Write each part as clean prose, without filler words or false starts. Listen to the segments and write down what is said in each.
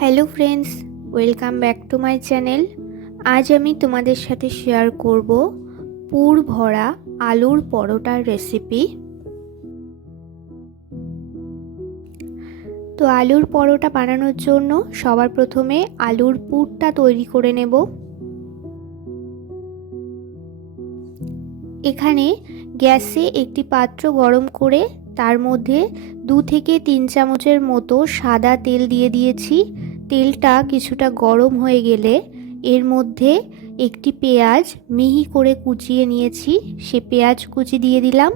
Hello friends, welcome back to my channel. আজ আমি তোমাদের সাথে শেয়ার করব পুর ভরা আলুর পরোটার রেসিপি। তো আলুর পরোটা বানানোর জন্য সবার প্রথমে আলুর পুরটা তৈরি করে নেব। এখানে গ্যাসে একটি পাত্র গরম করে তার মধ্যে 2 থেকে 3 চামচের মতো সাদা তেল দিয়ে দিয়েছি। তেলটা কিছুটা গরম হয়ে গেলে এর মধ্যে একটি পেঁয়াজ মিহি করে কুচিয়ে নিয়েছি, সে পেঁয়াজ কুচি দিয়ে দিলাম।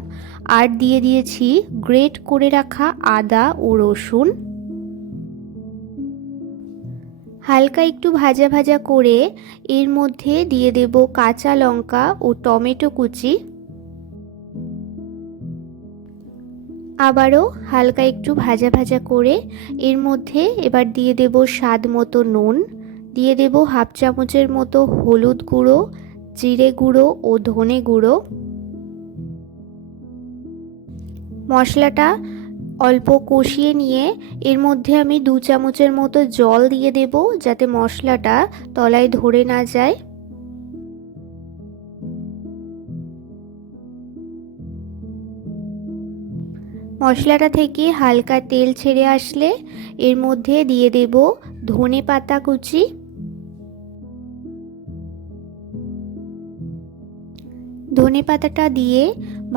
আর দিয়ে দিয়েছি গ্রেট করে রাখা আদা ও রসুন। হালকা একটু ভাজা ভাজা করে এর মধ্যে দিয়ে দেব কাঁচা লঙ্কা ও টমেটো কুচি। আবারও হালকা একটু ভাজা ভাজা করে এর মধ্যে এবার দিয়ে দেব স্বাদ মতো নুন, দিয়ে দেব হাফ চামচের মতো হলুদ গুঁড়ো, জিরে গুঁড়ো ও ধনে গুঁড়ো। মশলাটা অল্প কষিয়ে নিয়ে এর মধ্যে আমি 2 চামচের মতো জল দিয়ে দেব, যাতে মশলাটা তলায় ধরে না যায়। মশলাটা থেকে হালকা তেল ছেড়ে আসলে এর মধ্যে দিয়ে দেব ধনে পাতা কুচি। ধনে পাতাটা দিয়ে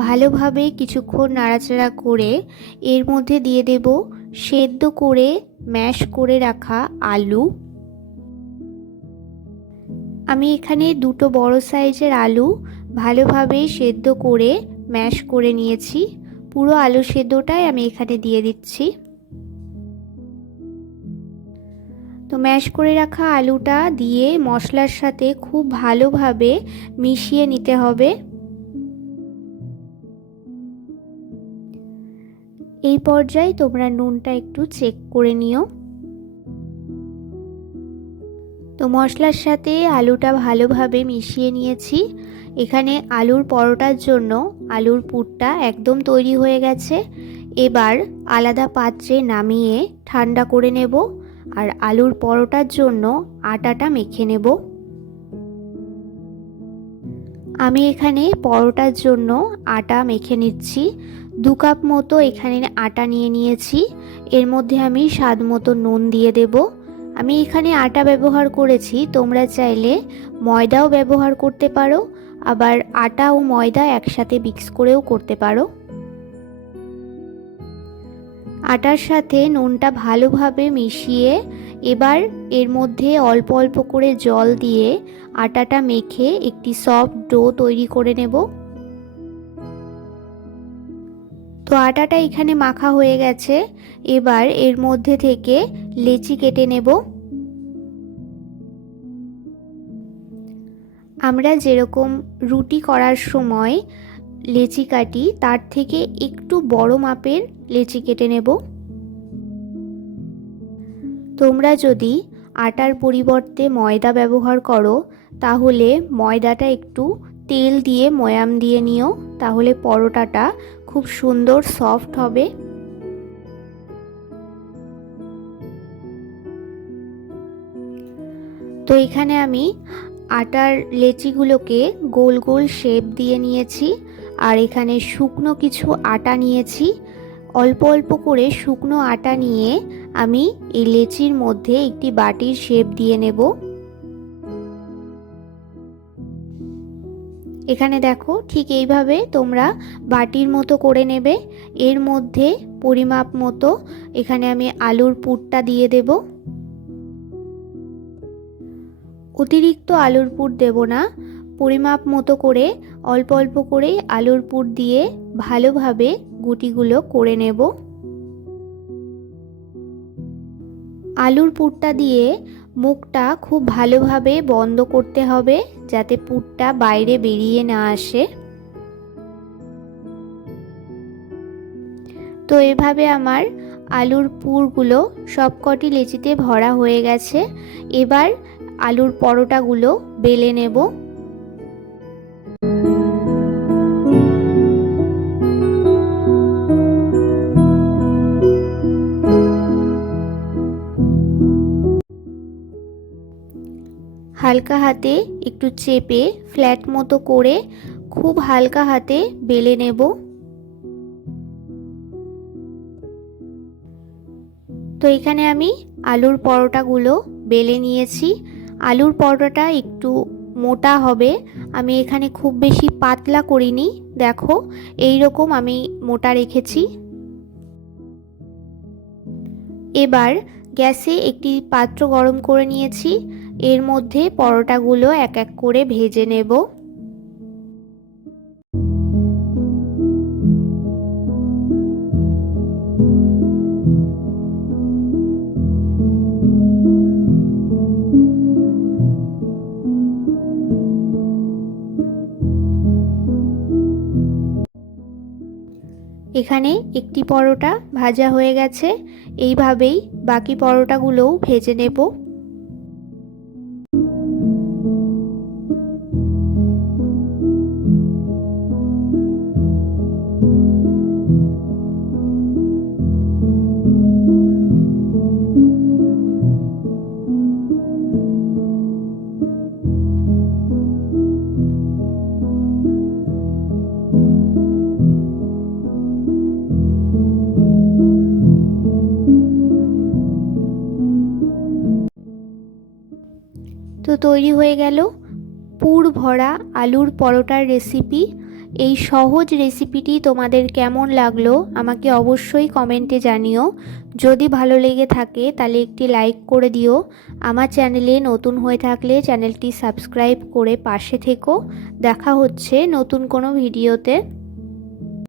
ভালোভাবে কিছুক্ষণ নাড়াচাড়া করে এর মধ্যে দিয়ে দেব সেদ্ধ করে ম্যাশ করে রাখা আলু। আমি এখানে 2টো বড় সাইজের আলু ভালোভাবে সেদ্ধ করে ম্যাশ করে নিয়েছি। পুরো আলু সেদ্ধটাই আমি এখানে দিয়ে দিচ্ছি। তো ম্যাশ করে রাখা আলুটা দিয়ে মশলার সাথে খুব ভালোভাবে মিশিয়ে নিতে হবে। এই পর্যায়ে তোমরা নুনটা একটু চেক করে নিও। তো মশলার সাথে আলুটা ভালোভাবে মিশিয়ে নিয়েছি। এখানে আলুর পরোটার জন্য আলুর পুরটা একদম তৈরি হয়ে গেছে। এবার আলাদা পাত্রে নামিয়ে ঠান্ডা করে নেব আর আলুর পরোটার জন্য আটাটা মেখে নেব। আমি এখানে পরোটার জন্য আটা মেখে নিচ্ছি। 2 কাপ মতো এখানে আটা নিয়ে নিয়েছি। এর মধ্যে আমি স্বাদ মতো নুন দিয়ে দেব। আমি এখানে আটা ব্যবহার করেছি, তোমরা চাইলে ময়দাও ব্যবহার করতে পারো, আবার আটা ও ময়দা একসাথে মিক্স করেও করতে পারো। আটার সাথে নুনটা ভালোভাবে মিশিয়ে এবার এর মধ্যে অল্প অল্প করে জল দিয়ে আটাটা মেখে একটি সফট ডো তৈরি করে নেব। তো আটাটা এখানে মাখা হয়ে গেছে। এবার এর মধ্যে থেকে লেচি কেটে নেব। আমরা যেরকম রুটি করার সময় লেচি কাটি তার থেকে একটু বড় মাপের লেচি কেটে নেব। তোমরা যদি আটার পরিবর্তে ময়দা ব্যবহার করো তাহলে ময়দাটা একটু তেল দিয়ে ময়াম দিয়ে নিও, তাহলে পরোটাটা খুব সুন্দর সফট হবে। তো এখানে আমি আটার লেচিগুলোকে গোল গোল শেপ দিয়ে নিয়েছি আর এখানে শুকনো কিছু আটা নিয়েছি। অল্প অল্প করে শুকনো আটা নিয়ে আমি এই লেচির মধ্যে একটি বাটির শেপ দিয়ে নেব। এখানে দেখো ঠিক এইভাবে তোমরা বাটির মতো করে নেবে। এর মধ্যে পরিমাপ মতো এখানে আমি আলুর পুরটা দিয়ে দেব। অতিরিক্ত আলুর পুর দেব না, পরিমাপ মতো করে অল্প অল্প করে আলুর পুর দিয়ে ভালোভাবে গুটিগুলো করে নেব। আলুর পুরটা দিয়ে মুখটা খুব ভালোভাবে বন্ধ করতে হবে, যাতে পুরটা বাইরে বেরিয়ে না আসে। তো এভাবে আমার আলুর পুরগুলো সবকটি লেচিতে ভরা হয়ে গেছে। এবার আলুর পরোটাগুলো বেলে নেব। হালকা হাতে একটু চেপে ফ্ল্যাট মতো করে খুব হালকা হাতে বেলে নেব। তো এখানে আমি আলুর পরোটাগুলো বেলে নিয়েছি। আলুর পরোটাটা একটু মোটা হবে, আমি এখানে খুব বেশি পাতলা করিনি, দেখো এই রকম আমি মোটা রেখেছি। এবার গ্যাসে একটি পাত্র গরম করে নিয়েছি, এর মধ্যে পরোটাগুলো এক এক করে ভেজে নেব। এখানে একটি পরোটা ভাজা হয়ে গেছে, এইভাবেই বাকি পরোটাগুলোও ভেজে নেব। তো তৈরি হয়ে গেল পুর ভরা আলুর পরোটার রেসিপি। এই সহজ রেসিপিটি তোমাদের কেমন লাগলো আমাকে অবশ্যই কমেন্টে জানিও। যদি ভালো লেগে থাকে তাহলে একটি লাইক করে দিও। আমার চ্যানেলে নতুন হয়ে থাকলে চ্যানেলটি সাবস্ক্রাইব করে পাশে থেকো। দেখা হচ্ছে নতুন কোনো ভিডিওতে।